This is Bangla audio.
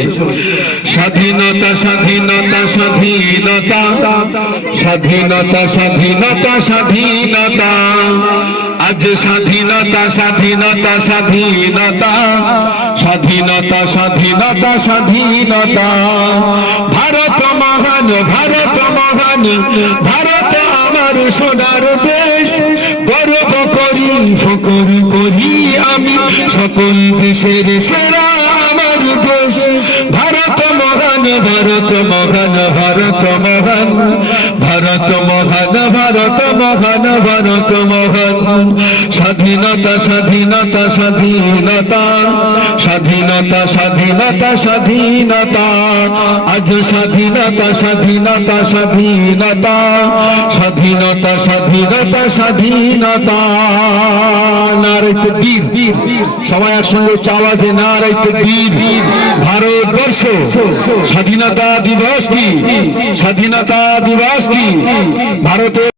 সবাই স্বাধীনতা স্বাধীনতা স্বাধীনতা স্বাধীনতা স্বাধীনতা স্বাধীনতা আজ স্বাধীনতা স্বাধীনতা স্বাধীনতা স্বাধীনতা স্বাধীনতা স্বাধীনতা ভারত মহান ভারত মহান ভারত আমার সোনার দেশ গর্ব করি ফখর করি আমি সকল দেশের সেরা আমার দেশ ভারত মহান ভারত মহান ভারত মহান ভারত মহান ভারত মহান ভারত মহান স্বাধীনতা স্বাধীনতা স্বাধীনতা স্বাধীনতা স্বাধীনতা স্বাধীনতা আজ স্বাধীনতা স্বাধীনতা স্বাধীনতা স্বাধীনতা স্বাধীনতা স্বাধীনতা নারে তাকবীর সবাই একসঙ্গে আওয়াজে নারে তাকবীর ভারতবর্ষ স্বাধীনতা দিবস কি স্বাধীনতা দিবস কি ভারতের